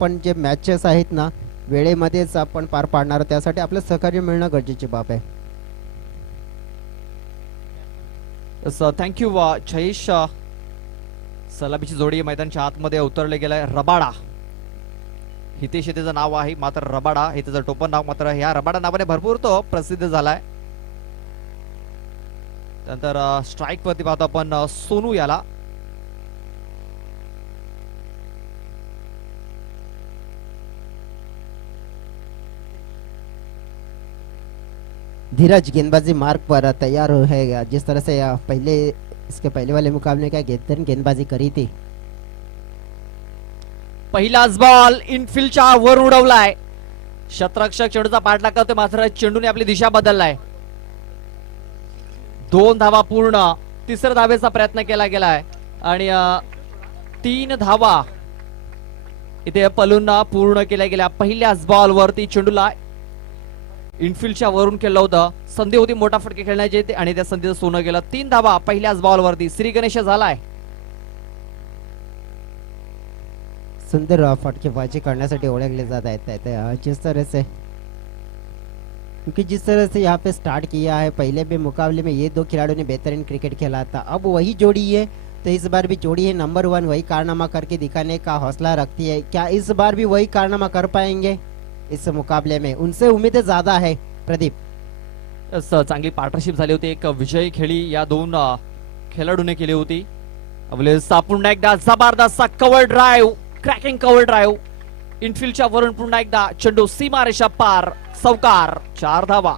पण जे मॅचेस आहेत ना वेळेमध्येच आपण पार पाडणार, त्यासाठी आपलं सहकार्य मिळणं गरजेची बाब आहे. थँक्यू जयेश. सलामीची जोडी मैदानाच्या आतमध्ये उतरले गेलाय. रबाडा हितेश हे त्याचं नाव आहे, मात्र रबाडा हे त्याचं टोपण नाव. मात्र ह्या रबाडा नावाने भरपूर तो प्रसिद्ध झालाय. त्यानंतर स्ट्राईक वरती पाहतो आपण सोनू याला. धीरज गेंदबाजी मार्ग पर तैयार है. जिस तरह से इसके पहले वाले मुकाबले में क्या गेंदबाजी करी थी. पहिलाच बॉल इनफिल्डच्या वर उडवलाय. शतरक्षक चेंडूचा पाठलाग करतोय, मात्र चेंडूने आपली दिशा बदललाय. 2 धावा पूर्ण. तिसऱ्या धावेचा प्रयत्न केला गेलाय आणि 3 धावा इथे पलून पूर्ण केल्या गेल्या. पहिल्याच बॉल वरती चेंडूला इनफिल्डच्या वरून केलं होतं. संधी होती मोठा फटके खेळण्याची आणि त्या संधीचं सोनं गेलं. 3 धावा पहिल्याच बॉल वरती. श्री गणेश झालाय. सुंदर फटकेबाजी करण्यासाठी ओळखले जात आहेत. जिस तरह से क्योंकि जिस तरह से यहाँ पे स्टार्ट किया है, पहले भी मुकाबले में ये 2 खिलाड़ियों ने बेहतरीन क्रिकेट खेला था. अब वही जोड़ी है, तो इस बार भी जोड़ी है नंबर 1 वही कारनामा करके दिखाने का हौसला रखती है. क्या इस बार भी वही कारनामा कर पाएंगे इस मुकाबले में? उनसे उम्मीदें ज्यादा है. प्रदीप, चांगली पार्टनरशिप झाली होती. एक विजयी खेळी या 2 खेळाडूने केली होती. पुन्हा एकदा जबरदस्त cover drive, cracking cover drive. इनफिल्डच्या वरून पुन्हा एकदा चेंडू सीमारेषा पार. चौकार. 4 धावा.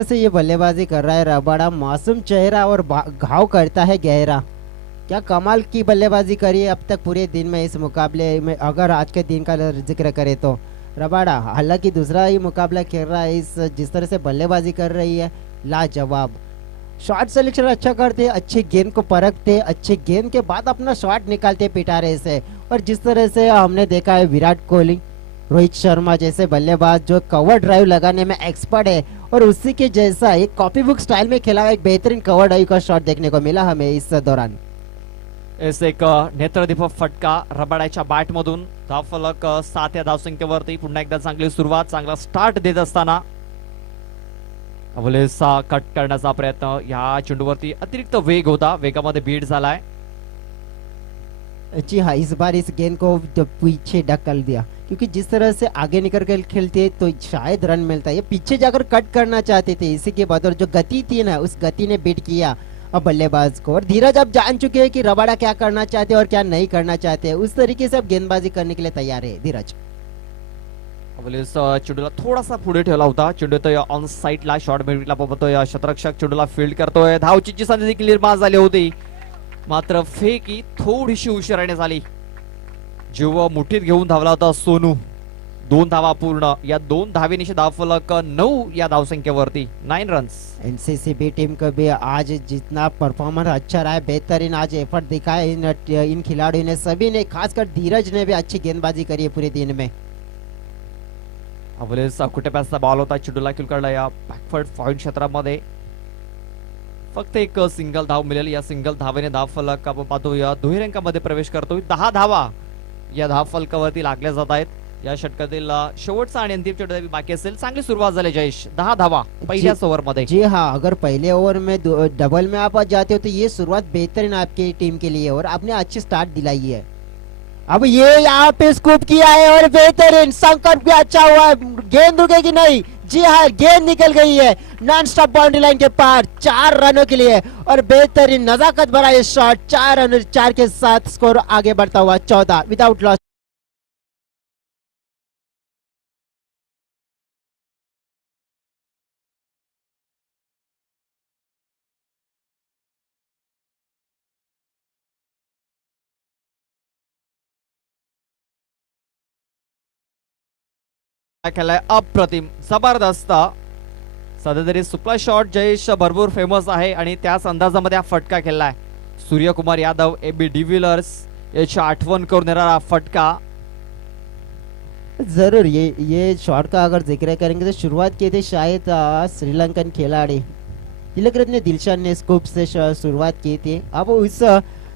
से ये बल्लेबाजी कर रहा है रबाडा. मासूम चेहरा और घाव करता है गहरा. क्या कमाल की बल्लेबाजी करी है अब तक पूरे दिन में इस मुकाबले में. अगर आज के दिन का जिक्र करें तो रबाडा हालांकि दूसरा ही मुकाबला खेल रहा है, इस जिस तरह से बल्लेबाजी कर रही है लाजवाब. शॉट सिलेक्शन अच्छा करते, अच्छे गेंद को परखते, अच्छे गेंद के बाद अपना शॉट निकालते पिटारे से. और जिस तरह से हमने देखा है विराट कोहली, रोहित शर्मा जैसे बल्लेबाज जो कवर ड्राइव लगाने में एक्सपर्ट है, और उसी के जैसा एक कॉपी बुक स्टाइल में खेला एक बेहतरीन कवर ड्राइव का शॉट देखने को मिला हमें इस दौरान. एक नेत्रदीपक फटका रबाडाच्या बॅट मधून. धावफलक 7 या धावसंख्येवरती. पुन्हा एकदा चांगली सुरुवात, चांगला स्टार्ट देत असताना अवलेसा कट करण्याचा प्रयत्न. या चेंडूवरती अतिरिक्त वेग होता, वेगामध्ये बीट झालाय. जी हाँ, इस बार इस गेंद को पीछे ढकल दिया, क्योंकि जिस तरह से आगे निकल कर खेलते हैं तो शायद रन मिलता है. ये पीछे जाकर कट करना चाहते थे, इसी के बाद और जो गति थी ना उस गति ने बीट किया अब बल्लेबाज को. और धीरज अब जान चुके हैं कि रबाडा क्या करना चाहते हैं और क्या नहीं करना चाहते हैं. उस तरीके से अब गेंदबाजी करने के लिए तैयार है धीरज. चेंडूला थोडासा पुढे ठेवला होता. चेंडू तो ऑन साइडला शॉर्ट मिडविकेटला पोहोचतोय. शतरक्षक चेंडूला फील्ड करतोय. धावचीची संधी देखील निर्माण झाली होती, मात्र फेकी थोडीशी उशिराने झाली. जेव्हा मुठीत घेऊन धावला होता सोनू. 2 धावा पूर्ण. या 2 धावेनिशी धावफलक 9 या धावसंख्येवरती. 9 रन्स. एनसीसीबी टीम को भी आज जितना परफॉर्मेंस अच्छा रहा है, बेहतरीन आज एफर्ट दिखाया इन खिलाड़ियों ने, सभी ने, खासकर धीरज ने भी अच्छी गेंदबाजी करी है पूरे दिन में. अवलेस कुटेपॅसचा बॉल होता. चेंडूला किलकडला या बॅकवर्ड पॉइंट क्षेत्रामध्ये. फक्त एक सिंगल धाव मिळेल. या सिंगल धावेने धावफलक आपण पाहतो या दुहेरी अंकामध्ये प्रवेश करतोय. 10 धावा या धावफलकावरती लागल्या जात आहेत. या षटकातील शेवटचा आणि अंतिम चेंडू बाकी असेल. चांगली सुरुवात झाली जयेश. 10 धावा पहिल्याच ओव्हर मध्ये. जी हाँ, अगर पहले ओवर में डबल में आप जाते हो तो ये शुरुआत बेहतरीन आपकी टीम के लिए, और आपने अच्छी स्टार्ट दिलाई है. अब ये यहाँ पे स्कूप किया है और बेहतरीन संकट भी अच्छा हुआ है. गेंद रुकेगी नहीं. जी हाँ, गेंद निकल गई है नॉन स्टॉप बाउंड्री लाइन के पार 4 रनों के लिए, और बेहतरीन नजाकत भरा ये शॉट. 4 रन, 4 के साथ स्कोर आगे बढ़ता हुआ 14 विदाउट लॉस. खेळलाय अप्रतिम, जबरदस्त. सध्या तरी सुपला शॉट जयेश भरपूर फेमस आहे आणि त्याच अंदाजामध्ये हा फटका खेळलाय. सूर्यकुमार यादव, एबी डिव्हिलर्स याची आठवण करून येणारा फटका. जरूर ये शॉट का अगर जिक्र करेंगे तो शुरुआत की थी शायद श्रीलंकन खिलाड़ी तिलक ने दिलशान ने स्कूप से शुरुआत की थी. अब उस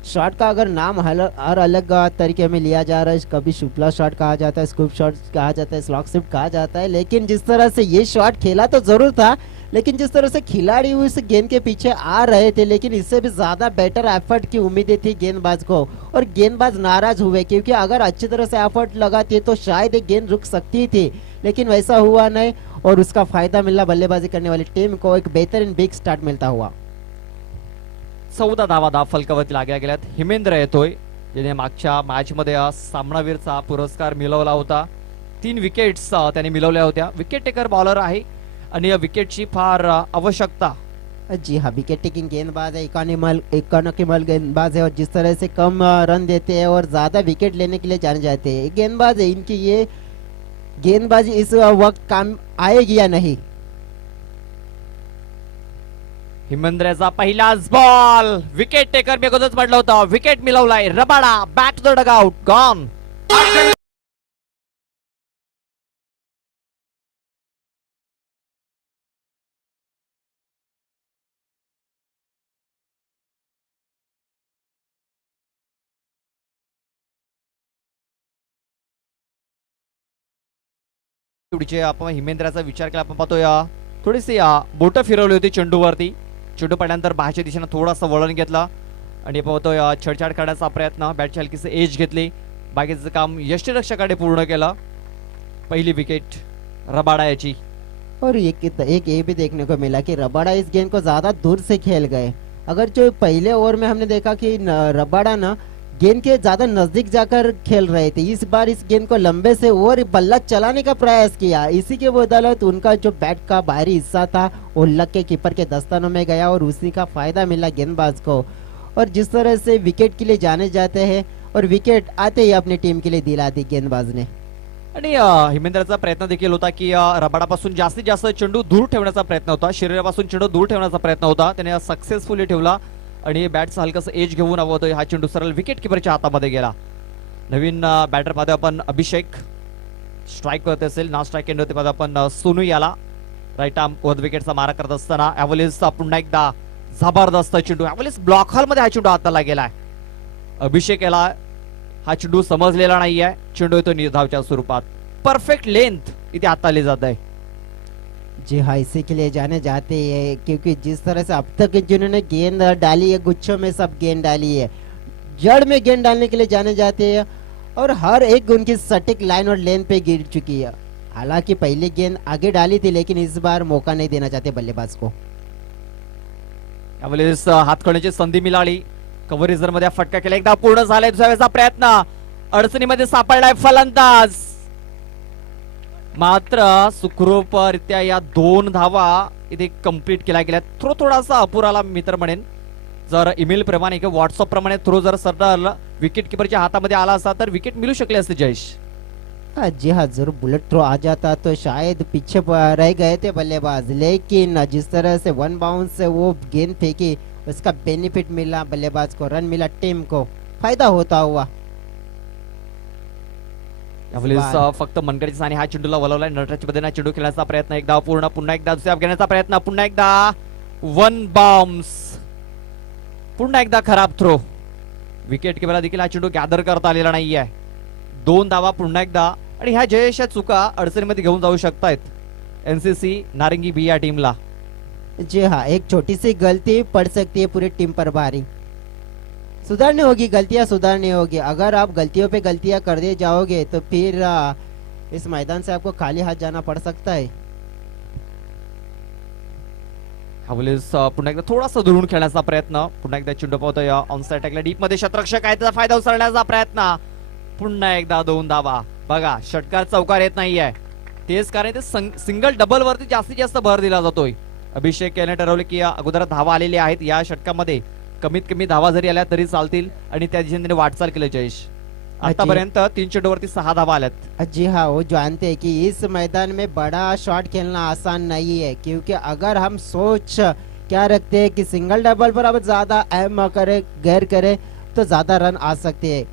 शॉट का अगर नाम हर अलग तरीके में लिया जा रहा है. कभी शुक्ला शॉट कहा जाता है, स्कूप शॉट कहा जाता है, स्लॉक शिफ्ट कहा जाता है. लेकिन जिस तरह से ये शॉट खेला तो जरूर था, लेकिन जिस तरह से खिलाड़ी उस गेंद के पीछे आ रहे थे, लेकिन इससे भी ज्यादा बेटर एफर्ट की उम्मीदें थी गेंदबाज को. और गेंदबाज नाराज हुए क्योंकि अगर अच्छी तरह से एफर्ट लगाते तो शायद एक गेंद रुक सकती थी, लेकिन वैसा हुआ नहीं. और उसका फायदा मिला बल्लेबाजी करने वाली टीम को. एक बेहतरीन बिग स्टार्ट मिलता हुआ. 14 धावा फलकावरती लागल्या गेल्यात. हिमेंद्र येतोय, ज्याने मागच्या मॅच मध्ये सामनावीरचा पुरस्कार मिळवला होता. 3 विकेट्स त्याने मिळवल्या होत्या. विकेट टेकर बॉलर आहे आणि या विकेटची फार आवश्यकता. जी हाँ, विकेट टेकिंग गेंदबाज है, इकोनॉमिकल गेंदबाज है और जिस तरह से कम रन देते हैं और ज्यादा विकेट लेने के लिए जाने जाते हैं गेंदबाज है. इनकी ये गेंदबाजी इस वक्त काम आएगी या नहीं. हिमेंद्रचा पहिलाच बॉल विकेट टेकर मी अगोदरच म्हटलं होतं. विकेट मिळवलाय Rabada. Back to the dugout gone. आपण हिमेंद्राचा विचार केला. आपण पाहतोय थोडीशी बोट फिरवली होती चेंडूवरती. चेंडू पडल्यानंतर बाहेरच्या दिशेने थोडासा वळण घेतला आणि पाहतोय छेडछाड करण्याचा प्रयत्न. बॅटची हलकीसे एज घेतली. बाकीचं काम यष्टीरक्षकाने पूर्ण केलं. पहिली विकेट रबाडा याची. और एक ये भी देखने को मिला कि रबाडा इस गेंद को ज्यादा दूर से खेल गए. अगर जो पहले ओवर में हमने देखा कि रबाडा ना गेंद के ज्यादा नजदीक जाकर खेल रहे थे, इस बार इस गेंद को लंबे से और बल्ला चलाने का प्रयास किया. इसी के बदौलत उनका जो बैट का बाहरी हिस्सा था वो लग के कीपर के दस्तानों में गया और उसी का फायदा मिला गेंदबाज को. और जिस तरह से विकेट के लिए जाने जाते हैं और विकेट आते ही अपनी टीम के लिए दिला दी गेंदबाज ने. आणि हिमेंद्रचा प्रयत्न देखील होता की रबाडापासून जास्तीत जास्त चेंडू दूर ठेवण्याचा प्रयत्न होता. शरीरापासून चेंडू दूर ठेवण्याचा प्रयत्न होता. त्याने सक्सेसफुली ठेवला आणि बॅटचा हलकासा एज घेऊन आवतोय. हा चेंडू सरळ विकेट किपरच्या हातामध्ये गेला. नवीन बॅटर पाहतोय आपण अभिषेक. स्ट्राईक करत असेल. ना स्ट्राईक केली होती पाहतोय आपण सोनू याला. राईट आर्म वर विकेटचा मारा करत असताना ॲव्हलिस पुन्हा एकदा जबरदस्त चेंडू. ॲव्हलिस ब्लॉक हॉल मध्ये हा चेंडू हाताला गेलाय. अभिषेक याला हा चेंडू समजलेला नाहीये. चेंडू येतो निर्धावच्या स्वरूपात. परफेक्ट लेंथ इथे हाताळली जात आहे. जी हाँ, इसी के लिए जाने जाते हैं क्योंकि जिस तरह से अब तक जिन्होंने गेंद डाली है गुच्छों में सब गेंद डाली है, जड़ में गेंद डालने के लिए जाने जाते हैं और हर एक उनकी सटीक लाइन और लेंथ पे गिर चुकी है. हालांकि पहली गेंद आगे डाली थी लेकिन इस बार मौका नहीं देना चाहते बल्लेबाज को. ॲव्हलिस हातखोण्याची संधी मिळाली. कव्हरेजर मध्ये फटका केला. एकदा पूर्ण झालाय. दुसऱ्या प्रयत्न अडचणीमध्ये सापडलाय फलंदाज. मात्र सुखरूपरित्या या 2 धावा इथे कंप्लीट केल्या गेल्या. थोडासा अपुराला मी तर म्हणेन. जर ईमेल प्रमाणे किंवा व्हॉट्सअप प्रमाणे थ्रो जर सरळ विकेट किपरच्या हातामध्ये आला असता तर विकेट मिळू शकले असते जयेश. जी हाँ, जरूर बुलेट थ्रो आ जाता तो शायद पीछे रह गए थे बल्लेबाज, लेकिन जिस तरह से वन बाउंस से वो गेंद फेंकी उसका बेनिफिट मिला बल्लेबाज को, रन मिला टीम को, फायदा होता हुआ. फक्त मनगडीचा साने हा चेंडूला वळवलाय. नटराजच्या पद्धतीने चेंडू खेळण्याचा प्रयत्न. एकदा पूर्ण. पुन्हा एकदा दुसऱ्या घेण्याचा प्रयत्न. पुन्हा एकदा वन बाउन्स. पुन्हा एकदा खराब थ्रो. विकेट किपरला देखील हा चेंडू गॅदर करता आलेला नाहीये. 2 धावा पुन्हा एकदा. आणि ह्या जयेशच्या चुका अडचणीमध्ये घेऊन जाऊ शकतायत एनसीसी नारंगी बी या टीमला. जी हाँ, एक छोटी सी गलती पड़ सकती है पूरी टीम पर भारी. सुधारनी होगी, गलतियां सुधारनी होगी. अगर आप गलतियों पे गलतियां कर दे जाओगे तो फिर इस मैदान से आपको खाली हाथ जाना पड़ सकता है. ॲव्हलिस पुन्हा एकदा थोडासा दुरून खेळण्याचा प्रयत्न. पुन्हा एकदा चेंडू पाहतोय ऑन साइड टॅकला डीप मध्ये शतरक्षक आहे. त्याचा फायदा उचलण्याचा प्रयत्न. पुन्हा एकदा 2 धावा. बघा षटकार चौकार येत नाहीये. तेच कारण ते सिंगल डबल वरती जास्तीत जास्त भर दिला जातोय. अभिषेक याने ठरवले की अगोदर धावा आलेली आहेत. या षटकामध्ये कमीत कमी धावा जरी आल्या तरी चालतील आणि त्या दिशेने वाटचाल केली जयेश. आतापर्यंत 3 चेंडूवरती 6 धावा आल्यात. जी हाँ, वो जानते हैं कि इस मैदान में बड़ा शॉट खेलना आसान नहीं है क्योंकि अगर हम सोच क्या रखते हैं कि सिंगल डबल पर अब ज्यादा अहम करे गैर करे तो ज्यादा रन आ सकते हैं.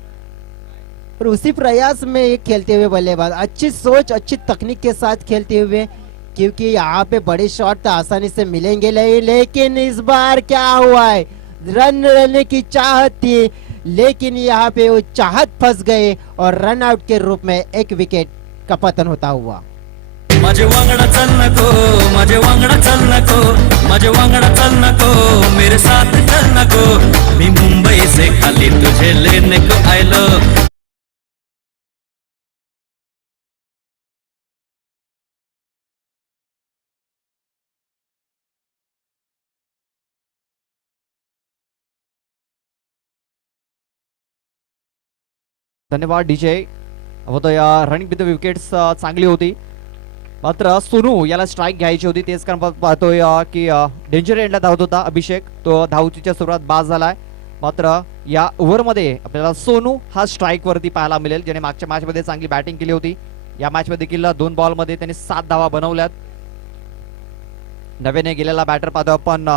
और उसी प्रयास में ये खेलते हुए बल्लेबाज अच्छी सोच अच्छी तकनीक के साथ खेलते हुए, क्योंकि यहाँ पे बड़े शॉट तो आसानी से मिलेंगे नहीं, लेकिन इस बार क्या हुआ है, रन लेने की चाहत थी लेकिन यहाँ पे वो चाहत फंस गए और रन आउट के रूप में एक विकेट का पतन होता हुआ। माझे वांगडा चल नको, माझे वांगडा चल नको, माझे वांगडा चल नको, मेरे साथ चल नको, मी मुंबई से खाली तुझे लेने को आयलो। धन्यवाद डीजे. होतं या रनिंग विथ विकेट्स चांगली होती, मात्र सोनू याला स्ट्राईक घ्यायची होती. तेच कारण पाहतोय की डेंजर एंडला धावत होता अभिषेक, तो धावचीच्या सुरुवात बाद झालाय. मात्र या ओव्हरमध्ये आपल्याला सोनू हा स्ट्राईक वरती पाहायला मिळेल, ज्याने मागच्या मॅच मध्ये चांगली बॅटिंग केली होती. या मॅच मध्ये देखील 2 बॉल मध्ये त्याने 7 धावा बनवल्यात. नव्याने गेलेला बॅटर पाहतो आपण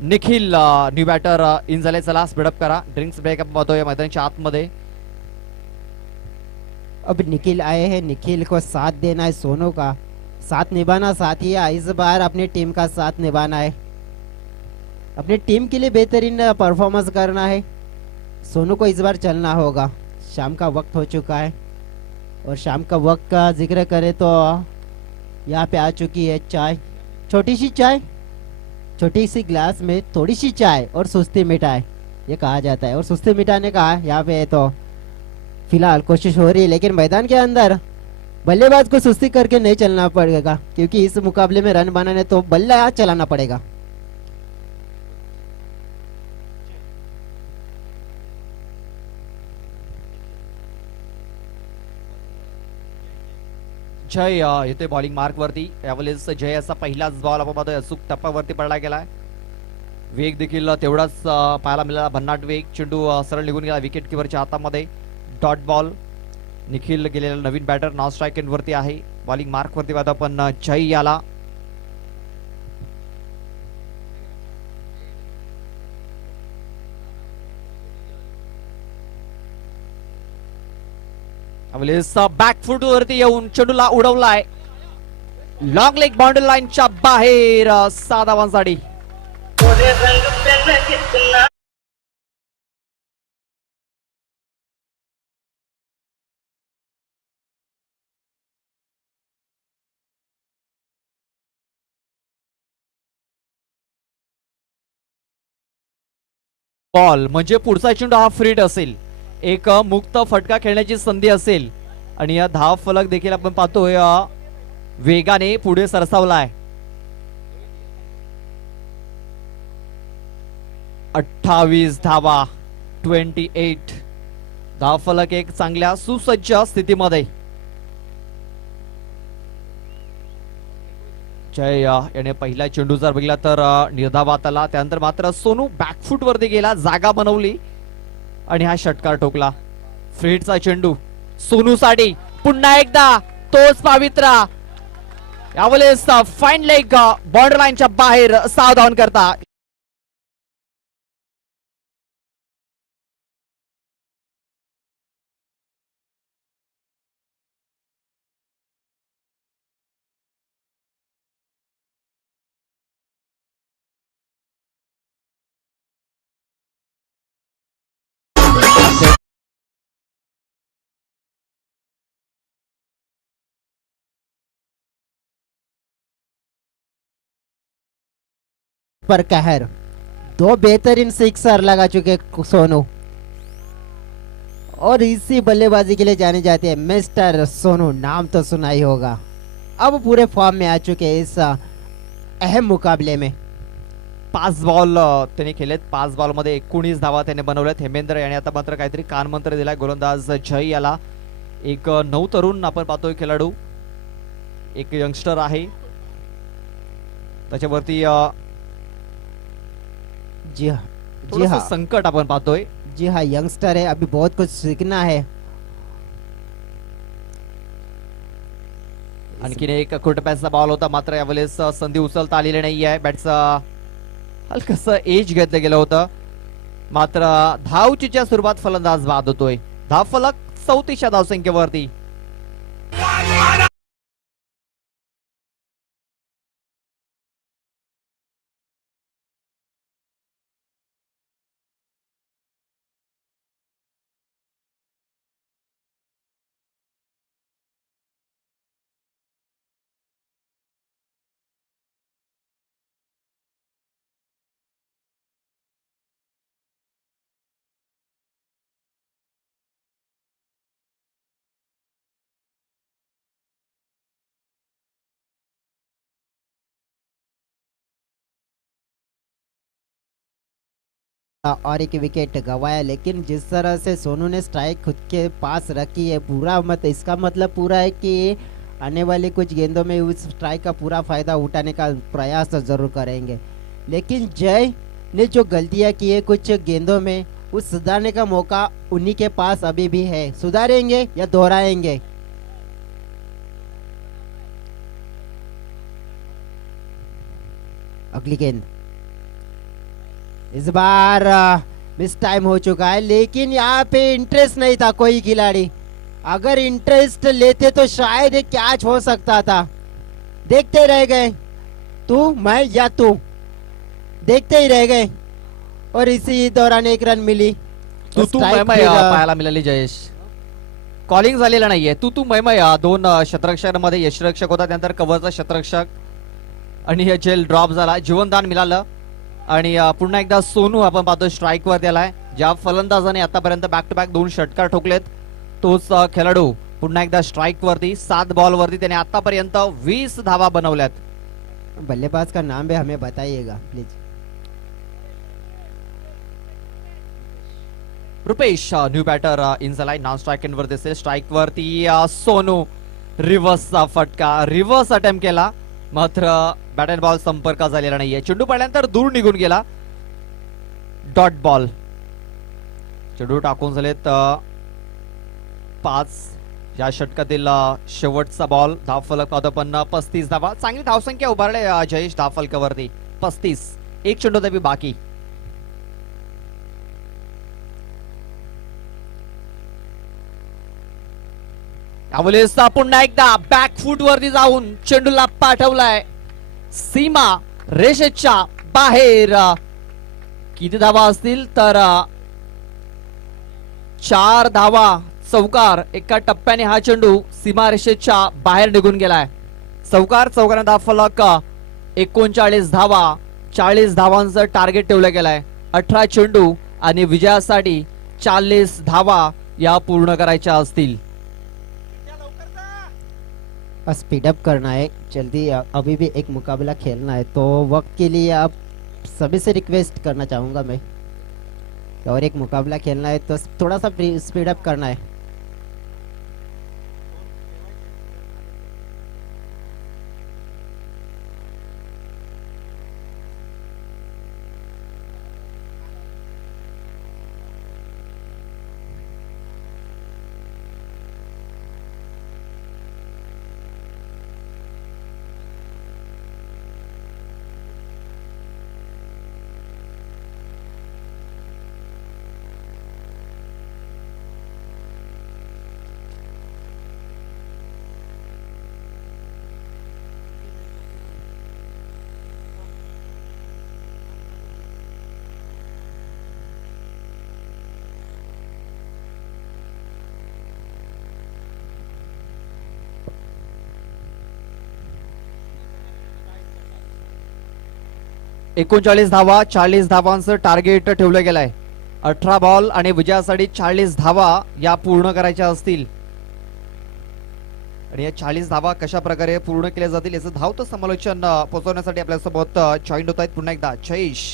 निखिल. न्यू बॅटर इन झाले. चला स्पीडअप करा. ड्रिंक्स ब्रेक पाहतोय मैदानाच्या आतमध्ये. अब निखिल आए हैं, निखिल को साथ देना है, सोनू का साथ निभाना साथी है. इस बार अपनी टीम का साथ निभाना है, अपनी टीम के लिए बेहतरीन परफॉर्मेंस करना है. सोनू को इस बार चलना होगा. शाम का वक्त हो चुका है और शाम का वक्त का जिक्र करें तो यहाँ पे आ चुकी है चाय, छोटी सी चाय, छोटी सी ग्लास में थोड़ी सी चाय और सुस्ती मिटाए, ये कहा जाता है. और सुस्ती मिटाने का यहाँ पे तो फिलहाल कोशिश हो रही है, लेकिन मैदान के अंदर बल्लेबाज को सुस्ती करके नहीं चलना पड़ेगा, क्योंकि इस मुकाबले में रन बनाने तो बल्ला चलाना पड़ेगा. जय येते बॉलिंग मार्क वरती. यावेळेस जय असा पहिलाच बॉल आपण पाहतोय अचूक टप्प्यावरती पडला गेलाय. वेग देखील तेवढाच पाहायला मिळाला, भन्नाट वेग. चेंडू सरळ निघून गेला विकेट किपरच्या हातामध्ये. Dot ball. निखिल गेलेला नवीन बॅटर नॉन स्ट्राईक एंड वरती आहे. बॉलिंग मार्क वरती पाहतो आपण जय याला. बॅक फुट वरती येऊन चेंडूला उडवलाय. लॉंग लेग बाउंड्री लाईनच्या बाहेर. 6 धावांसाठी. बॉल म्हणजे पुढचा चेंडू हा फ्रीट असेल, एक मुक्त फटका खेळण्याची संधी असेल. आणि या धाव फलक देखील आपण पाहतोय वेगाने पुढे सरसावलाय. 28 धावा. 28 धाव फलक एक चांगल्या सुसज्ज स्थितीमध्ये. जय याने पहिला चेंडू जर बघितला तर निर्धावात आला. त्यानंतर मात्र सोनू बॅकफुट वरती गेला, जागा बनवली आणि हा षटकार ठोकला. फ्रीटचा चेंडू सोनू साठी पुन्हा एकदा तोच पवित्रा. यावेळेस फाईन लेग बॉर्डर लाईनच्या बाहेर 6 धावन करता. पर कहर 2 बेहतरीन सिक्सर लगा चुके सोनू और इसी बल्लेबाजी के लिए जाने जाते हैं मिस्टर सोनू. नाम तो सुना ही होगा. अब पूरे फॉर्म में आ चुके हैं इस अहम मुकाबले में. 5 बॉल त्याने केलेत. 5 बॉल मध्ये 19 धावा त्याने बनवल्यात. हेमेंद्र याने आता मात्र काहीतरी कानमंत्र दिलाय गोलंदाज जय याला. एक नवतरुण आपण पाहतोय खेळाडू, एक यंगस्टर आहे. त्याच्यावरती जी हाँ संकट आपण पाहतोय. जी हाँ, यंगस्टर है, अभी बहुत कुछ सीखना है। आणखीन एक कुटप्याचा बॉल होता, मात्र यावेळेस संधी उचलता आलेली नाही आहे. बॅटचं हलकस एज घेतलं गेलं होतं, मात्र धावचीच्या सुरुवात फलंदाज बाद होतोय. धावफलक 34 धावसंख्येवरती. और एक विकेट गंवाया, लेकिन जिस तरह से सोनू ने स्ट्राइक खुद के पास रखी है, पूरा मत इसका मतलब पूरा है कि आने वाली कुछ गेंदों में उस स्ट्राइक का पूरा फायदा उठाने का प्रयास तो जरूर करेंगे। लेकिन जय ने जो गलतियां की है कुछ गेंदों में, उस सुधारने का मौका उन्हीं के पास अभी भी है। सुधारेंगे या दोहराएंगे? अगली गेंद इस बार मिस टाइम हो चुका है, लेकिन यहाँ पे इंटरेस्ट नहीं था कोई खिलाड़ी। अगर इंटरेस्ट लेते तो शायद ये कैच हो सकता था। देखते रह गए, तू मैं या तू, देखते ही रह गए और इसी दौरान एक रन मिली। तू Strike मैमय फिर, पाहायला मिळाली जयेश. कॉलिंग झालेलं नाहीये. तू मैमय दोन शतरक्षकांमध्ये यशरक्षक होता, त्यानंतर कव्हरचा शतरक्षक आणि हे जेल ड्रॉप झाला, जीवनदान मिळालं. आणि पुन्हा एकदा सोनू आपण पाहतो स्ट्राईक वर त्यालाय. ज्या फलंदाजाने आतापर्यंत बॅक टू बॅक 2 षटकार ठोकलेत, तोच खेळाडू पुन्हा एकदा स्ट्राईक वरती. 7 बॉल वरती त्याने आतापर्यंत 20 धावा बनवल्यात. बल्लेबाज का नाम भी हमें बताइएगा please. Rupesh new batter in the line, non strike वर दिसेल. स्ट्राईक वरती सोनू, रिव्हर्सचा फटका, रिव्हर्स अटेम्प्ट केला, मात्र बॅट अँड बॉल संपर्क झालेला नाहीये. चेंडू पडल्यानंतर दूर निघून गेला. Dot ball. चेंडू टाकून झालेत 5. या षटकातील शेवटचा बॉल. धावफलक पाहतो पण 35 धावा. चांगली धावसंख्या उभारले जयेश धावफलकावरती. 35. एक चेंडू तरी बाकी. यावेळेस पुन्हा एकदा बॅकफूट वरती जाऊन चेंडूला पाठवलाय सीमा रेषेच्या बाहेर. किती धावा असतील तर 4 धावा. चौकार. एका टप्प्याने हा चेंडू सीमा रेषेच्या बाहेर निघून गेलाय. चौकार. चौकाराने धावफलक 39 धावा. 40 धावांचं टार्गेट ठेवलं गेलाय. 18 चेंडू आणि विजयासाठी 40 धावा या पूर्ण करायच्या असतील. स्पीड अप करना है जल्दी, अभी भी एक मुकाबला खेलना है, तो वक्त के लिए आप सभी से रिक्वेस्ट करना चाहूँगा मैं, और एक मुकाबला खेलना है तो थोड़ा सा स्पीड अप करना है. एकोणचाळीस धावा. 40 धावांचं टार्गेट ठेवलं गेलंय. 18 बॉल आणि विजयासाठी 40 धावा या पूर्ण करायच्या असतील. आणि या 40 धावा कशा प्रकारे पूर्ण केल्या जातील याचं धावतं समालोचन पोहोचवण्यासाठी आपल्यासोबत जॉईन होत आहेत पुन्हा एकदा जयेश.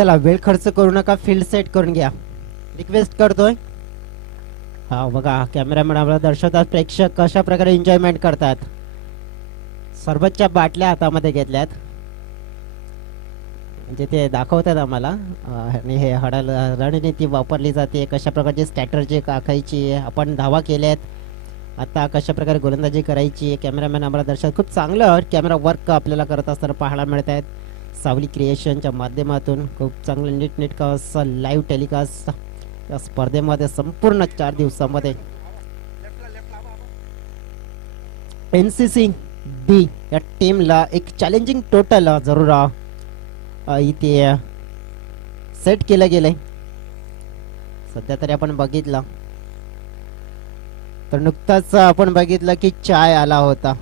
चला वेळ खर्च करू नका, फील्ड सेट करून घ्या, रिक्वेस्ट करतोय. हा बघा कॅमेरामॅन आम्हाला दर्शवतात प्रेक्षक कशा प्रकारे एन्जॉयमेंट करतात. सरबतच्या बाटल्या हातामध्ये घेतल्यात म्हणजे ते दाखवतात आम्हाला. आणि हे रणनीती वापरली जाते, कशा प्रकारची स्ट्रॅटर्जी आखायची, आपण धावा केल्यात, आता कशा प्रकारे गोलंदाजी करायची. कॅमेरामॅन आम्हाला दर्शक खूप चांगलं कॅमेरा वर्क आपल्याला करत असताना पाहायला मिळत आहेत. सावली क्रिएशनच्या माध्यमातून खूप चांगलं नीटनेटकं असं लाईव्ह टेलिकास्ट या स्पर्धेमध्ये संपूर्ण 4 दिवसामध्ये. NCC B या टीमला एक चॅलेंजिंग टोटल जरूर इथे सेट केलं गेलंय. सध्या तरी आपण बघितलं तर नुकताच आपण बघितलं की चाय आला होता,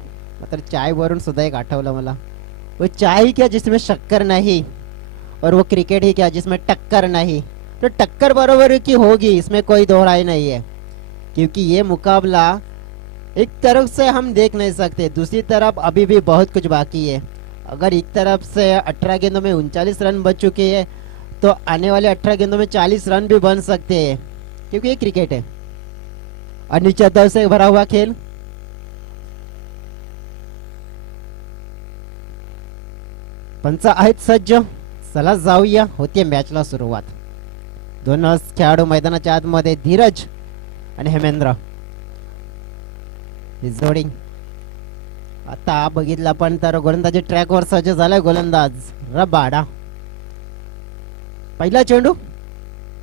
मात्र चाय वरून सुद्धा एक आठवलं मला, वो चाय ही क्या जिसमें शक्कर नहीं और वो क्रिकेट ही क्या जिसमें टक्कर नहीं. तो टक्कर बराबर की होगी, इसमें कोई दो राय नहीं है, क्योंकि ये मुकाबला एक तरफ से हम देख नहीं सकते, दूसरी तरफ अभी भी बहुत कुछ बाकी है. अगर एक तरफ से 18 गेंदों में 39 रन बच चुके हैं तो आने वाले 18 गेंदों में 40 रन भी बन सकते हैं, क्योंकि ये क्रिकेट है. अनिश्चित दर से भरा हुआ खेल. पंच आहेत सज्ज, चला जाऊया, होते मॅचला सुरुवात. दोन खेळाडू मैदानाच्या आतमध्ये, धीरज आणि हेमेंद्र ही जोडी. आता बघितलं आपण तर गोलंदाजी ट्रॅकवर सज्ज झालाय गोलंदाज रबाडा. पहिला चेंडू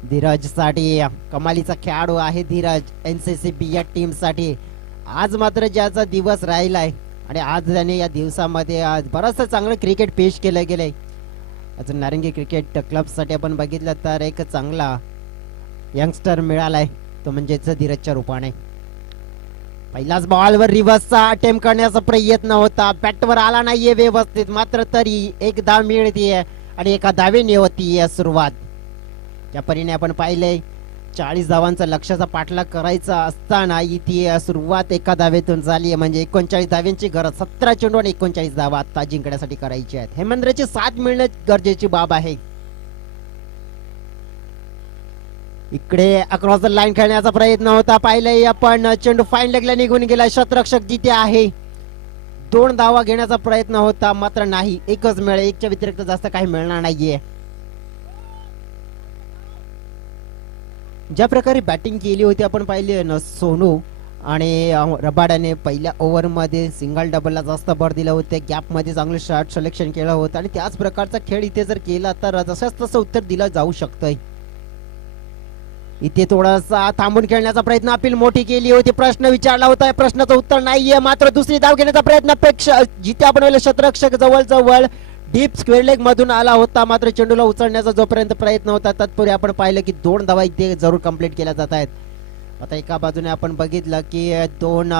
धीरज साठी, कमालीचा खेळाडू आहे धीरज NCC B या टीम साठी. आज मात्र ज्याचा दिवस राहिलाय आणि आज त्याने या दिवसामध्ये आज बरंचसं चांगलं क्रिकेट पेश केलं गेलंय. अजून नारंगी क्रिकेट क्लब साठी आपण बघितलं तर एक चांगला यंगस्टर मिळालाय, तो म्हणजेच धीरजच्या रूपाने. पहिल्याच बॉलवर रिव्हर्सचा अटेम्प्ट करण्याचा प्रयत्न होता, बॅटवर आला नाहीये व्यवस्थित, मात्र तरी एक धाव मिळतीये आणि एका धावेने होतीये सुरुवात. त्या परीने आपण पाहिलंय 40 धावांचा लक्ष्याचा पाठलाग करायचा असताना इथे सुरुवात एका धावेतून झाली आहे, म्हणजे 39 धाव्यांची गरज. 17 चेंडू आणि 39 धावा आता जिंकण्यासाठी करायची आहेत. हेमेंद्रची साथ मिळणे गरजेची बाब आहे. इकडे अक्रॉस द लाईन खेळण्याचा प्रयत्न होता, पाहिलंय आपण चेंडू फाईन लेगला निघून गेला. शतरक्षक जिथे आहे, 2 धावा घेण्याचा प्रयत्न होता, मात्र नाही, एकच मिळेल, एकच्या व्यतिरिक्त जास्त काही मिळणार नाहीये. ज्या प्रकारे बॅटिंग केली होती आपण पाहिली ना सोनू आणि रबाडाने पहिल्या ओव्हरमध्ये सिंगल डबलला जास्त भर दिला होते, गॅपमध्ये चांगलं शॉट सिलेक्शन केलं होतं आणि त्याच प्रकारचा खेळ इथे जर केला तर जसंच तसं उत्तर दिलं जाऊ शकतंय. इथे थोडासा थांबून खेळण्याचा प्रयत्न, अपील मोठी केली होती, प्रश्न विचारला होता, प्रश्नाचं उत्तर नाहीये, मात्र दुसरी धाव घेण्याचा प्रयत्न पेक्षा जिथे आपण पाहिलं शतरक्षक जवळ जवळ डीप स्क्वेअर लेग मधून आला होता, मात्र चेंडूला उचलण्याचा जोपर्यंत प्रयत्न होता तत्पूर्वी आपण पाहिलं की 2 धावा इथे जरूर कंप्लीट केल्या जात आहेत. आता एका बाजूने आपण बघितलं की 2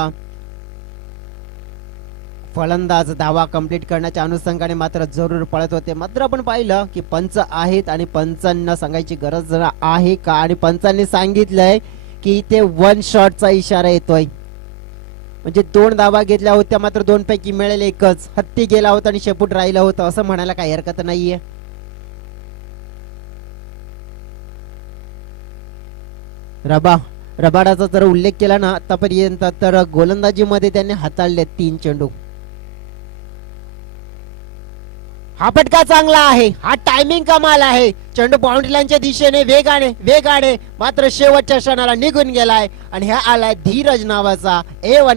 फलंदाज धावा कंप्लीट करण्याच्या अनुषंगाने मात्र जरूर पळत होते, मात्र आपण पाहिलं की पंच आहेत आणि पंचांना सांगायची गरज आहे का, आणि पंचांनी सांगितलंय की इथे 1 शॉटचा इशारा येतोय, म्हणजे 2 धावा घेतल्या होत्या, मात्र 2 पैकी मिळेल एकच, हत्ती गेला होता आणि शेपूट राहिलं होतं असं म्हणायला काही हरकत नाहीये. रबाडाचा जर उल्लेख केला ना आतापर्यंत तर गोलंदाजीमध्ये त्याने हाताळले 3 चेंडू. हा फटका चांगला आहे, हा टायमिंग कमाल आहे, चेंडू बाउंड्री लाईनच्या दिशेने वेगाने मात्र शेवटच्या क्षणाला निघून गेलाय आणि हा आलाय धीरज नावाचा A1.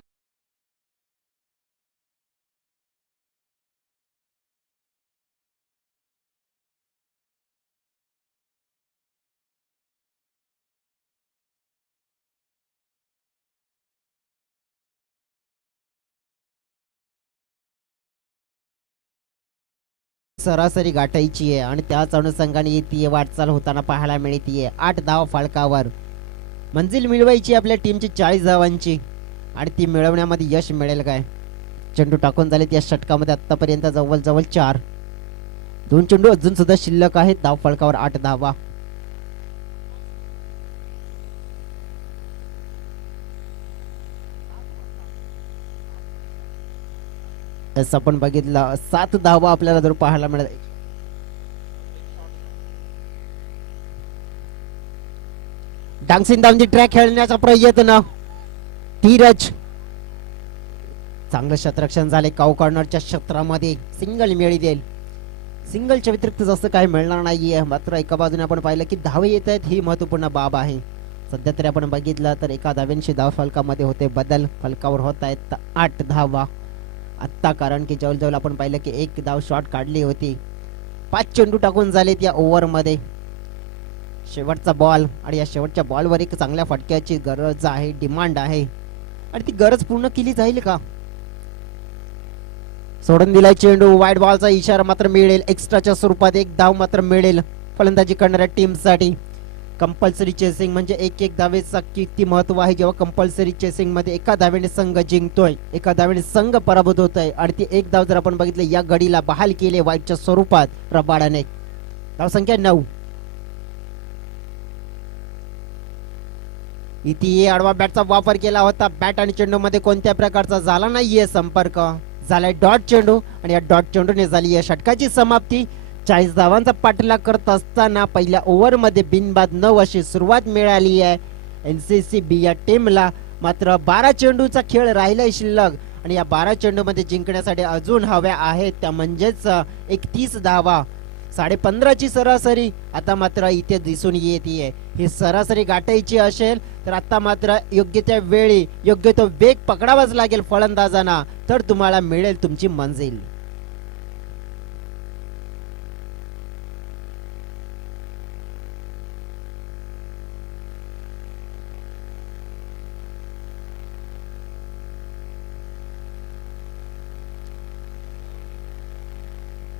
सरासरी गाठायची आहे आणि त्याच अनुषंगाने येते वाटचाल होताना पाहायला मिळतीये. 8 धाव फळकावर मंजिल मिळवायची आपल्या टीमची 40 धावांची, आणि ती मिळवण्यामध्ये यश मिळेल काय. चेंडू टाकून झाले त्या षटकामध्ये आतापर्यंत जवळ 4. 2 चेंडू अजून सुद्धा शिल्लक आहेत. धाव फळकावर 8 धावा. आपण बघितलं 7 धावा आपल्याला जर पाहायला मिळत. डान्सिंग डाऊन दी ट्रॅक खेळण्याचा प्रयत्न धीरज चांगलं शतरक्षण झाले काऊ कॉर्नरच्या क्षेत्रामध्ये सिंगल मिळी देईल सिंगलच्या व्यतिरिक्त जास्त काही मिळणार नाहीये मात्र एका बाजूने आपण पाहिलं की धावे येत आहेत ही महत्वपूर्ण बाब आहे सध्या तरी आपण बघितलं तर एका धाव्यांशी धाव फलकामध्ये होते बदल फलकावर होत आहेत 8 धावा आत्ता कारण की जवळ आपण पाहिलं की एक धाव शॉट काढली होती 5 चेंडू टाकून झालेत या ओव्हरमध्ये शेवटचा बॉल आणि या शेवटच्या बॉलवर एक चांगल्या फटक्याची गरज आहे डिमांड आहे आणि ती गरज पूर्ण केली जाईल का सोडून दिलाय चेंडू वाईट बॉलचा इशारा मात्र मिळेल एक्स्ट्राच्या स्वरूपात एक धाव मात्र मिळेल फलंदाजी करणाऱ्या टीमसाठी कंपल्सरी चेसिंग म्हणजे एक धावेचा किती महत्व आहे जेव्हा कंपल्सरी चेसिंग मध्ये एका धावेने संघ जिंकतोय एका धावेने संघ पराभूत होतोय आणि ती एक धाव जर आपण बघितलं या घडीला बहाल केले वाईटच्या स्वरूपात रबाडाने धावसंख्या 9 इथे आडवा बॅटचा वापर केला होता बॅट आणि चेंडू मध्ये कोणत्या प्रकारचा झाला नाहीये संपर्क झालाय डॉट चेंडू आणि या डॉट चेंडूने झाली या षटकाची समाप्ती 40 धावांचा पाठलाग करत असताना पहिल्या ओव्हर मध्ये बिनबाद 9 अशी सुरुवात मिळाली आहे NCCB या टीमला मात्र 12 चेंडूचा खेळ राहिलाय शिल्लक आणि या 12 चेंडू मध्ये जिंकण्यासाठी अजून हव्या आहेत त्या म्हणजेच 31 धावा 15.5 ची सरासरी आता मात्र इथे दिसून येते ही सरासरी गाठायची असेल तर आता मात्र योग्य त्या वेळी योग्य तो वेग पकडावाच लागेल फलंदाजांना तर तुम्हाला मिळेल तुमची मंजिल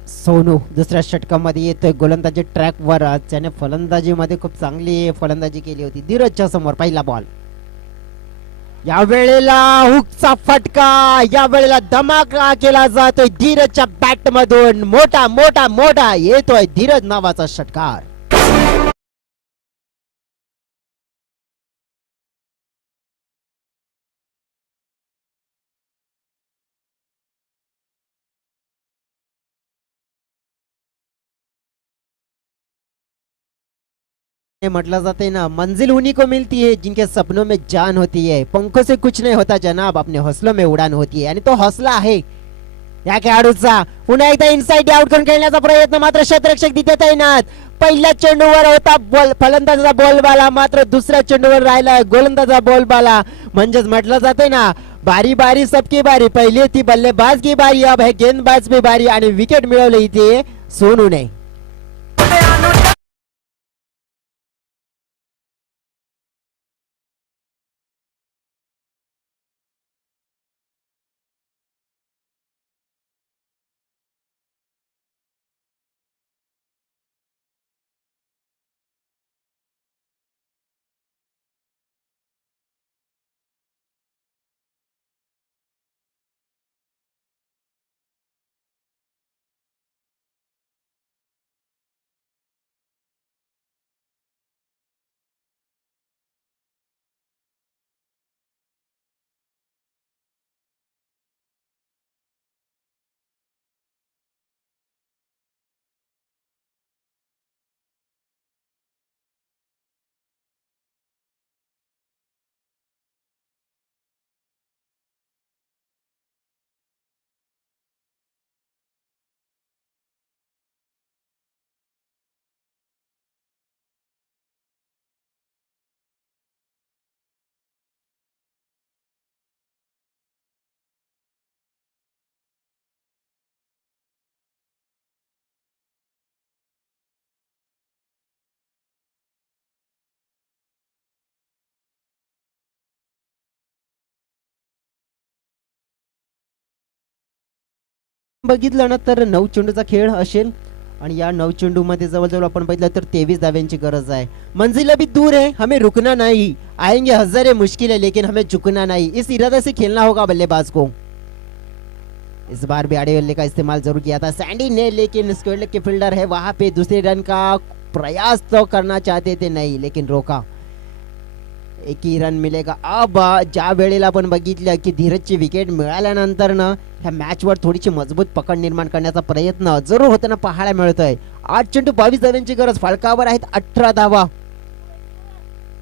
सोनू दुसऱ्या षटकामध्ये येतोय गोलंदाजी ट्रॅक वर त्याने फलंदाजीमध्ये खूप चांगली फलंदाजी केली होती धीरजच्या समोर पहिला बॉल या वेळेला हुकचा फटका या वेळेला धमाका केला जातोय धीरजच्या बॅट मधून मोठा मोठा मोठा येतोय धीरज नावाचा षटकार म्हटलं जाते ना मंजिल उन्हीं को मिलती है जिनके सपनों में जान होती है पंखों से कुछ नहीं होता जनाब अपने हौसलों में उडान होती है आणि तो हौसला आहे या खेळाडूचा पुन्हा एकदा इनसाइड आउट करून खेळण्याचा प्रयत्न मात्र क्षेत्ररक्षक तिथे तैनात पहिल्या चेंडूवर होता बॉल फलंदाजाचा बॉल बाला मात्र दुसऱ्या चेंडूवर राहिला गोलंदाजा बॉल बाला म्हणजेच म्हटलं जाते ना बारी बारी सबकी बारी पहिली थी बल्लेबाज की बारी अब है गेंदबाज की बारी आणि विकेट मिळवली इथे सोनूने बघितलं ना तर 9 चेंडूचा खेळ असेल आणि या 9 चेंडू मध्ये जवळजवळ आपण बघितलं तर 23 धाव्यांची गरज आहे मंजिल अभी दूर है हमें रुकना नहीं आएंगे हजारे मुश्किल है लेकिन हमें झुकना नहीं इस इरादे से खेलना होगा बल्लेबाज को इस बार भी आड़े बल्ले का इस्तेमाल जरूर किया था सैंडी ने लेकिन स्क्वायर लेग के फील्डर है वहां पे दूसरे रन का प्रयास तो करना चाहते थे नहीं लेकिन रोका एक ही रन मिलेगा अब ज्या वेळेला आपण बघितलं की धीरजची विकेट मिळाल्यानंतर ना ह्या मॅच वर थोडीशी मजबूत पकड निर्माण करण्याचा प्रयत्न जरूर होताना पाहायला मिळतोय 8 चेंडू 22 धाव्यांची गरज फलकावर आहेत 18 धावा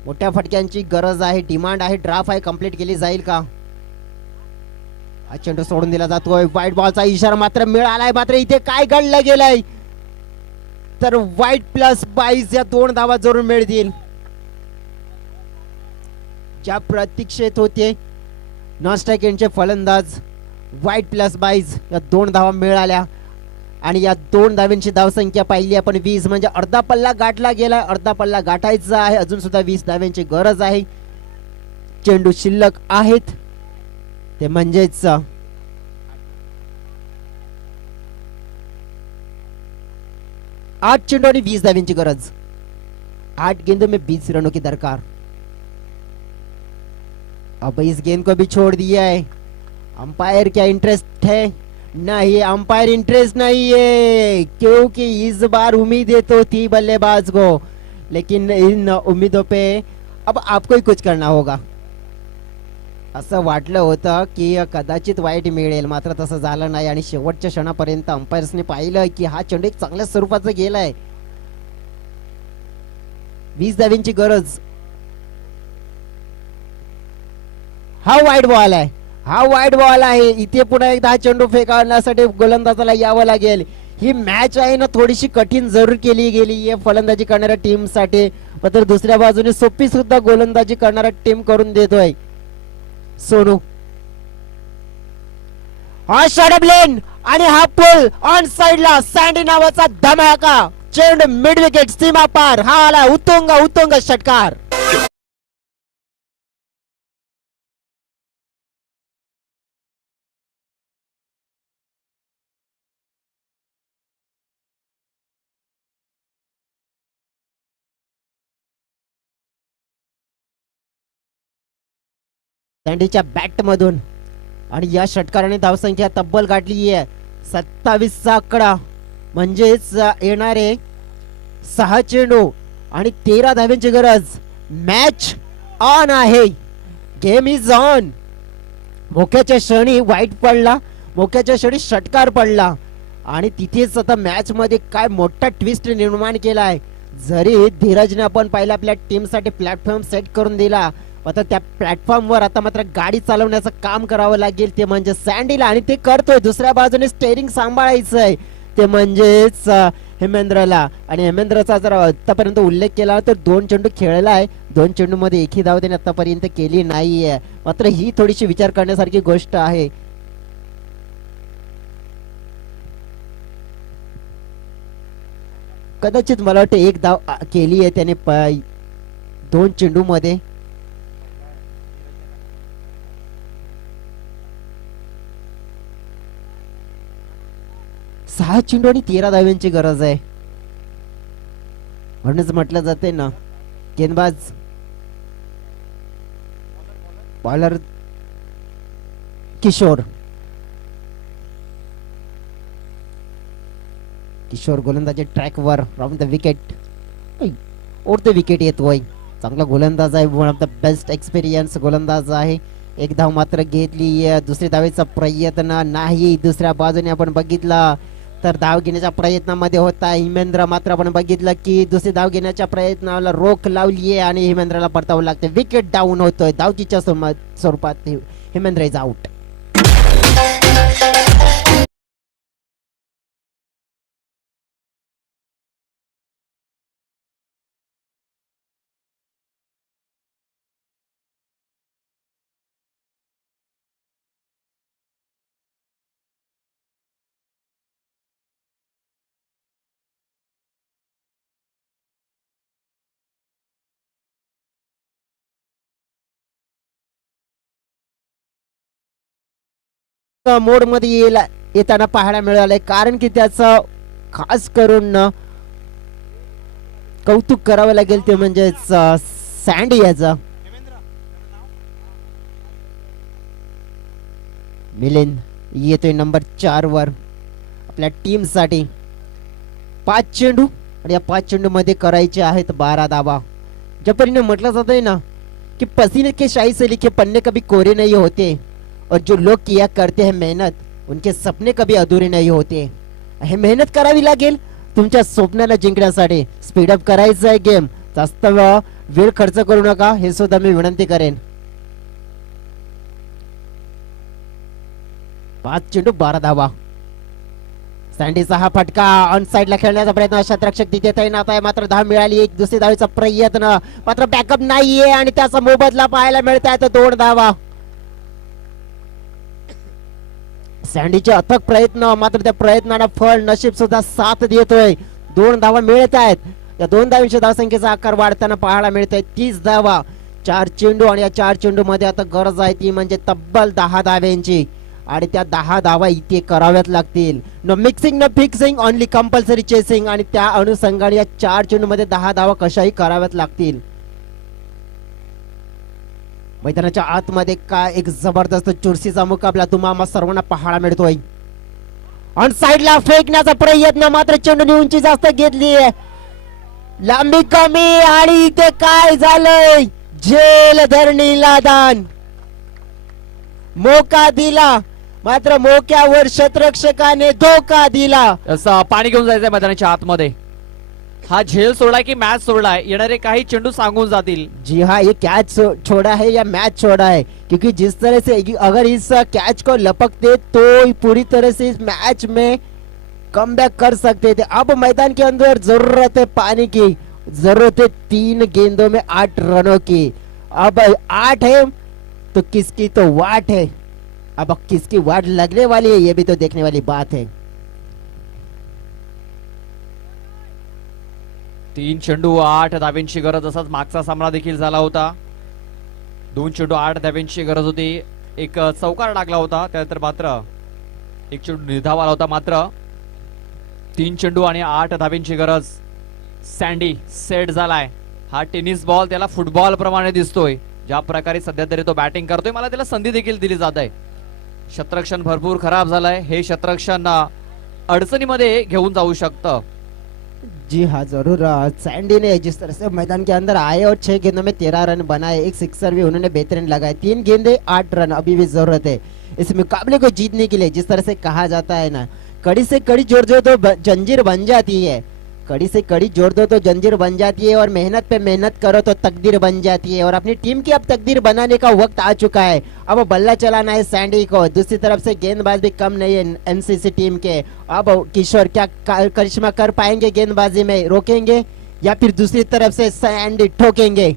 मोठ्या फटक्यांची गरज आहे, डिमांड आहे. ड्राफ्ट आहे, कंप्लीट केली जाईल का? हा चेंडू सोडून दिला जातोय. व्हाईट बॉलचा इशारा मात्र मिळालाय. मात्र इथे काय घडलं गेलंय तर व्हाईट प्लस 22 या 2 धावा जरूर मिळतील. ज्या प्रतीक्षेत होते नॉनस्ट्राइक एंडचे फलंदाज, व्हाईट प्लस 22 या 2 धावा मिळाल्या. आणि या 2 धावांची धावसंख्या पाहिली आपण 20, म्हणजे अर्धा पल्ला गाठला गेलाय. अर्धा पल्ला गाठायचा आहे. अजून सुद्धा 20 धावांची गरज आहे. चेंडू शिल्लक आहेत ते म्हणजेच 8 चेंडू आणि 20 धावांची गरज. 8 गेंदों में 20 रनों की दरकार. अब इस गेंद को भी छोड़ दिया है. अंपायर क्या इंटरेस्ट है? नहीं, अंपायर इंटरेस्ट नहीं है, क्योंकि इस बार उम्मीदें तो थी बल्लेबाज को, लेकिन इन उम्मीदों पे अब आपको ही कुछ करना होगा. असं वाटलं होतं की कदाचित वाईट मिळेल, मात्र तसं झालं नाही. आणि शेवटच्या क्षणापर्यंत अंपायर्सने पाहिलं की हा चेंडू एक चांगल्या स्वरूपाचा गेलाय. 20 धावांची गरज. हा वाईट बॉल आहे. हा वाईट बॉल आहे. इथे पुन्हा एकदा हा चेंडू फेकावण्यासाठी गोलंदाजाला यावं लागेल. ही मॅच आहे ना थोडीशी कठीण जरूर केली गेली आहे फलंदाजी करणाऱ्या टीम साठी, मात्र दुसऱ्या बाजूने सोपी सुद्धा गोलंदाजी करणारा टीम करून देतोय सोनू. हा शॉर्ट लेन आणि हा पुल ऑन साइडला सँडी नावाचा धमाका. चेंडू मिड विकेट सीमा पार. हा आला उत्तुंग उत्तुंग षटकार. सँडीच्या बॅट मधून आणि या षटकाराने धावसंख्या तब्बल गाठली आहे 27 चा आकडा, म्हणजेच येणारे 6 चेंडू आणि 13 धावांची गरज. मॅच ऑन आहे. Game is on. मोक्याच्या क्षणी वाईट पडला, मोक्याच्या क्षणी षटकार पडला आणि तिथेच आता मॅच मध्ये काय मोठा ट्विस्ट निर्माण केलाय. जरी धीरजने आपण पाहिलं आपल्या टीम साठी प्लॅटफॉर्म सेट करून दिला, आता त्या प्लॅटफॉर्मवर आता मात्र गाडी चालवण्याचं काम करावं लागेल, ते म्हणजे सँडीला, आणि ते करतोय. दुसऱ्या बाजूने स्टेअरिंग सांभाळायचंय ते म्हणजेच हेमेंद्रला. आणि हेमेंद्रचा जर आतापर्यंत उल्लेख केला तर 2 चेंडू खेळलाय. 2 चेंडू मध्ये एकही धाव त्याने आतापर्यंत केली नाहीये. मात्र ही थोडीशी विचार करण्यासारखी गोष्ट आहे. कदाचित मला वाटतं 1 धाव केली आहे त्याने 2 चेंडू मध्ये. सहा चेंडू आणि 13 धावांची गरज आहे. म्हणूनच म्हटलं जाते ना गेंदबाज बॉलर किशोर गोलंदाजी ट्रॅकवर राऊंड द विकेट. ओढते विकेट येतोय. चांगला गोलंदाज आहे. One of the best experience गोलंदाज आहे. 1 धाव मात्र घेतली. दुसरी धावेचा प्रयत्न नाही. दुसऱ्या बाजूने आपण बघितला तर धाव घेण्याच्या प्रयत्नामध्ये होता हिमेंद्र, मात्र आपण बघितलं की दुसरी धाव घेण्याच्या प्रयत्नाला रोख लावली आहे आणि हिमेंद्रला परतावं लागते. विकेट डाऊन होतोय. धावचीच्या स्वरूपात हिमेंद्र इज आउट. मोड मध्ये येताना पाहायला मिळालंय, कारण की त्याचं खास करून कौतुक करावं लागेल ते म्हणजे सँडी याचं. मिलिंद येतोय नंबर 4 वर आपल्या टीम साठी. 5 चेंडू आणि या 5 चेंडू मध्ये करायचे आहेत 12 धावा. ज्या परीने म्हटलं जात आहे ना कि पसीने के शाही से लिखे पन्ने कभी कोरे नहीं होते और जो लोग किया करते हैं मेहनत उनके सपने कभी अधूरे नहीं होते. हे मेहनत करावी लागेल तुमच्या स्वप्नाला जिंकण्यासाठी. स्पीड अप करायचं आहे गेम. जास्त वेळ खर्च करू नका हे सुद्धा मी विनंती करेन. 5 चेंडू 12 धावा. सँडीचा हा फटका ऑन साइडला खेळण्याचा प्रयत्न शतरक्षक तिथे तैनात आहे, मात्र धाव मिळाली. एक दुसरी धावेचा प्रयत्न, मात्र बॅकअप नाहीये आणि त्याचा मोबदला पाहायला मिळत आहे. 2 धावा. सँडीचे अथक प्रयत्न, मात्र त्या प्रयत्नाला फळ नशीब सुद्धा साथ देतोय. 2 धावा मिळत आहेत. या 2 धावांच्या धावसंख्येचा आकार वाढताना पाहायला मिळतोय. 30 धावा. 4 चेंडू आणि या 4 चेंडू मध्ये आता गरज आहे ती म्हणजे तब्बल 10 धाव्यांची आणि त्या 10 धावा इथे कराव्याच लागतील. No mixing no fixing, only compulsory chasing. आणि त्या अनुषंगाने या 4 चेंडू मध्ये 10 धावा कशाही कराव्याच लागतील. मैदानाच्या आतमध्ये काय एक जबरदस्त चुरशीचा मुकाबला तुम्हाला सर्वांना पाहायला मिळतोय. ऑन साइडला फेकण्याचा प्रयत्न, मात्र चेंडूने उंची जास्त घेतली आहे, लांबी कमी आणि इथे काय झालंय, झेल धरणीला दान. मोका दिला, मात्र मोक्यावर शतरक्षकाने धोका दिला. असं पाणी घेऊन जायचंय मैदानाच्या आतमध्ये. हा झेल सोडलाय की मॅच सोडलाय, येणारे काही चेंडू सांगून जातील. जी हाँ, ये कैच छोड़ा है या मैच छोड़ा है, क्योंकि जिस तरह से अगर इस कैच को लपकते तो पूरी तरह से इस मैच में कमबैक कर सकते थे. अब मैदान के अंदर जरूरत है पानी की, जरूरत है 3 गेंदों में 8 रनों की. अब 8 है तो किसकी तो वाट है, अब किसकी वाट लगने वाली है ये भी तो देखने वाली बात है. 3 चेंडू 8 धाव्यांची गरज, असाच मागचा सामना देखील झाला होता. 2 चेंडू 8 धाव्यांची गरज होती, एक चौकार टाकला होता, त्यानंतर मात्र एक चेंडू निर्धाव आला होता. मात्र 3 चेंडू आणि 8 धाव्यांची गरज. सँडी सेट झालाय. हा टेनिस बॉल त्याला फुटबॉल प्रमाणे दिसतोय. ज्या प्रकारे सध्या तरी तो बॅटिंग करतोय, मला त्याला संधी देखील दिली जात आहे. शतरक्षण भरपूर खराब झालंय, हे शतरक्षण अडचणीमध्ये घेऊन जाऊ शकतं. जी हाँ जरूर. सैंडी ने जिस तरह से मैदान के अंदर आए और 6 गेंदों में 13 रन बनाए, एक सिक्सर भी उन्होंने बेहतरीन लगाए. 3 गेंदे 8 रन, अभी भी जरूरत है इस मुकाबले को जीतने के लिए. जिस तरह से कहा जाता है ना, कड़ी से कड़ी जोड़ दो तो जंजीर बन जाती है, कड़ी से कड़ी जोड़ दो तो जंजीर बन जाती है, और मेहनत पे मेहनत करो तो तकदीर बन जाती है. और अपनी टीम की अब तकदीर बनाने का वक्त आ चुका है. अब बल्ला चलाना है सैंडी को. दूसरी तरफ से गेंदबाज भी कम नहीं है एमसीसी टीम के. अब किशोर क्या करिश्मा कर पाएंगे गेंदबाजी में, रोकेंगे या फिर दूसरी तरफ से सैंडी ठोकेंगे.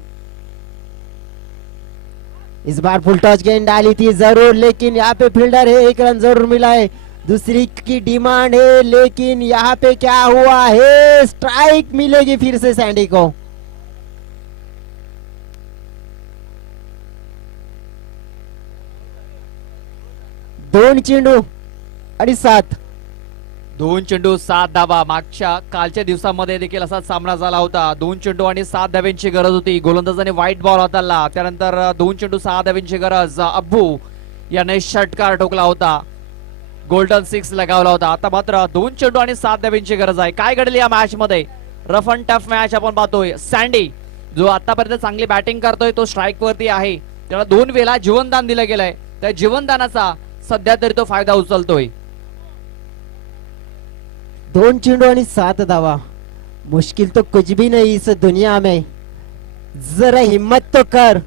इस बार फुल टॉस गेंद डाली थी जरूर, लेकिन यहाँ पे फील्डर है, 1 रन जरूर मिला है. दूसरी की डिमांड है, लेकिन यहाँ पे क्या हुआ है, स्ट्राइक मिलेगी फिर से सैंडी को. दोन चेंडू आणि 7. 2 चेंडू 7 धावा. मागच्या कालच्या दिवसामध्ये देखील असाच सामना झाला होता. 2 चेंडू आणि 7 धाव्यांची गरज होती. गोलंदाजाने व्हाईट बॉल हाताळला, त्यानंतर 2 चेंडू 6 धाव्यांची गरज. अब्बू याने षटकार ठोकला होता, गोल्डन 6 लगावला होता. आता मात्र 2 चेंडू आणि 7 धाव्यांची गरज आहे. काय घडले या मॅच मध्ये, रफ अँड टफ मॅच आपण पाहतोय. सँडी जो आतापर्यंत चांगली बॅटिंग करतोय, तो स्ट्राईक वरती आहे, त्याला 2 वेळा जीवनदान दिलं गेलंय. त्या जीवनदानाचा सध्या तरी तो फायदा उचलतोय. 2 चेंडू आणि 7 धावा. मुश्किल तो कुछ भी नहीं इस दुनिया में. जरा हिम्मत तो कर,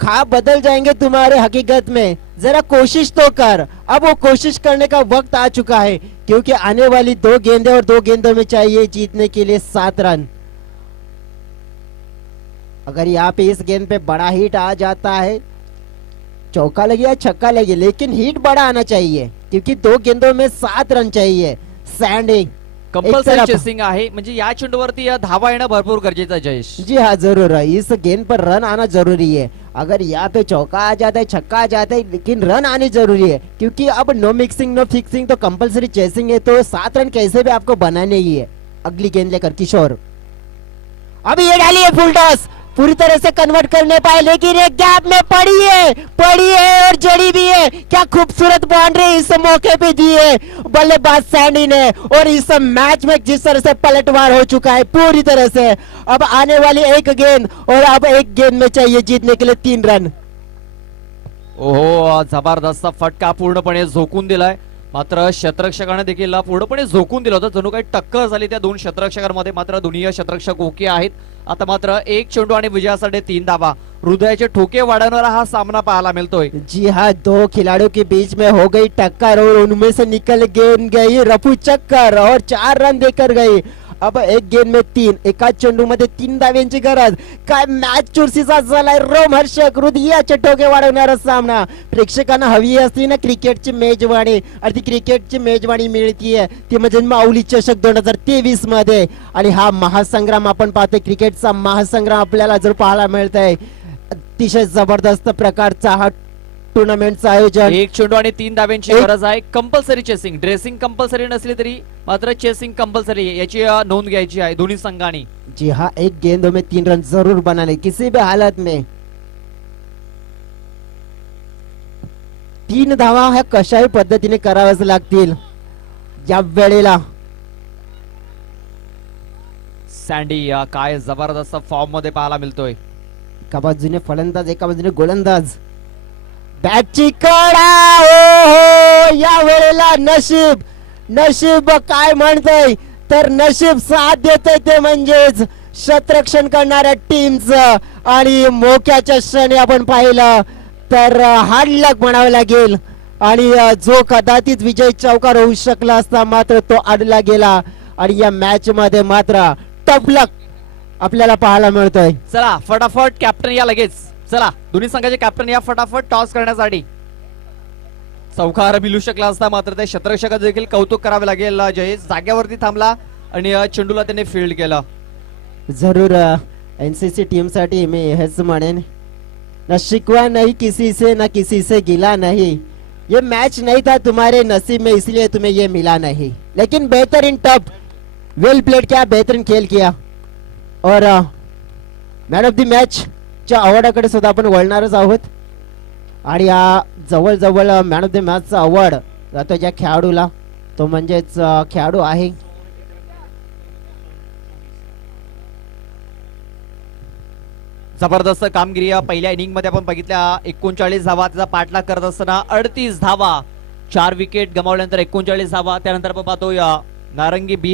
ख्वाब बदल जाएंगे तुम्हारे हकीकत में. जरा कोशिश तो कर. अब वो कोशिश करने का वक्त आ चुका है, क्योंकि आने वाली 2 गेंदें और 2 गेंदों में चाहिए जीतने के लिए 7 रन. अगर यहाँ पे इस गेंद पे बड़ा हिट आ जाता है, चौका लगे या छक्का लगे, लेकिन हिट बड़ा आना चाहिए, क्योंकि 2 गेंदों में 7 रन चाहिए. सैंडी कंपल्सरी चेसिंग आहे, म्हणजे या चेंडूवरती धावा येणं भरपूर गरजेचं आहे जयेश. जी हाँ जरूर है, इस गेंद पर रन आना जरूरी है. अगर यहाँ पे चौका आ जाता है, छक्का आ जाता है, लेकिन रन आने जरूरी है, क्योंकि अब नो मिक्सिंग नो फिक्सिंग तो कंपल्सरी चेसिंग है. तो 7 रन कैसे भी आपको बनाने ही है. अगली गेंद लेकर किशोर. अभी ये डाली है फुल टॉस, पूरी तरह से कन्वर्ट करने पाए, लेकिन एक गैप में पड़ी है और जड़ी भी है. क्या खूबसूरत बाउंड्री इस मौके पे दी है बल्लेबाज सैंडी ने. और इस मैच में जिस तरह से पलटवार हो चुका है पूरी तरह से. अब आने वाली 1 गेंद, और अब 1 गेंद में चाहिए जीतने के लिए 3 रन. ओहो, जबरदस्त फटका पूर्णपणे झोकून दिलाय. मात्र शतरक्षकाने देखील पूर्णपणे झोकून दिलं होतं, जणू काही टक्कर झाली त्या दोन शतरक्षकांमध्ये. मात्र दोन्ही शतरक्षक ओके आहेत. आता मात्र एक चेंडू आणि विजयासाठी 3 धावा. हृदयाचे ठोके वाढवणारा हा सामना पाहायला मिळतोय. जी हाँ, दो खिलाड़ियों के बीच में हो गई टक्कर और उनमें से निकल गेंद गई रफू चक्कर और 4 रन देकर गई. अब एक गेंद में 3, एकाच चेंडू मध्ये 3 धाव्यांची गरज. काय मॅच चुरशीचा झालाय, रोमहर्षक हृदयाचे ठोके वाढवणारा सामना. प्रेक्षकांना हवी असती ना क्रिकेटची मेजवानी, आणि ती क्रिकेटची मेजवानी मिळतीये ती म्हणजे माऊली चषक 2023 मध्ये. आणि हा महासंग्राम आपण पाहतोय, क्रिकेटचा महासंग्राम आपल्याला जर पाहायला मिळतंय. अतिशय जबरदस्त प्रकारचा हा टुर्नामेंटचं आयोजन. एक चेंडू आणि 3 धाव्यांची गरज आहे. कंपल्सरी चेसिंग, ड्रेसिंग कंपल्सरी नसली तरी मात्र चेसिंग कंपल्सरी, याची नोंद घ्यायची आहे दोन्ही संघांनी. जी हाँ, एक गेंदों में 3 रन जरूर बनाने किसी भी हालत में. 3 धावा ह्या कशाही पद्धतीने कराव्याच लागतील या वेळेला. सँडी काय जबरदस्त फॉर्म मध्ये पाहायला मिळतोय. एका बाजूने फलंदाज, एका बाजूने गोलंदाज. बॅटची कडा, ओ हो, या वेळेला नशीब नशीब काय म्हणतोय तर नशीब साथ देतोय ते म्हणजेच शतरक्षण करणाऱ्या टीमचं. आणि मोक्याच्या क्षणी आपण पाहिलं तर हार्ड लक म्हणावं लागेल. आणि जो कदाचित विजय चौकार होऊ शकला असता मात्र तो अडला गेला. आणि या मॅच मध्ये मात्र टफ लक आपल्याला पाहायला मिळतोय. चला फटाफट कॅप्टन या लगेच. चला दोन्ही संघाचे कॅप्टन या फटाफट टॉस करण्यासाठी. चौकार मिळू शकला असता मात्र त्या शतरक्षकाचं देखील कौतुक करावे लागेल. जयेश जाग्यावरती थांबला आणि चेंडूला त्याने फील्ड केलं. जरूर एनसीसी टीम साठी मी हेच म्हणेन, न शिकवा नहीं किसी से, न किसी से गिला नहीं. ये मैच नहीं था तुम्हारे नसीब में इसलिए तुम्हें ये मिला नहीं. लेकिन बेहतरीन टप, वेल प्लेड किया, बेहतरीन खेल किया. और मॅन ऑफ द मॅच च्या अवॉर्डाकडे सुद्धा आपण वळणारच आहोत. आणि जवळजवळ मॅन ऑफ द मॅचचा अवॉर्ड जातो ज्या खेळाडूला, तो म्हणजेच खेळाडू आहे जबरदस्त कामगिरी पहिल्या इनिंग मध्ये आपण बघितल्या. 39 धावा त्याचा पाठलाग करत असताना 38 धावा, 4 विकेट गमावल्यानंतर 39 धावा. त्यानंतर आपण पाहतो नारंगी बी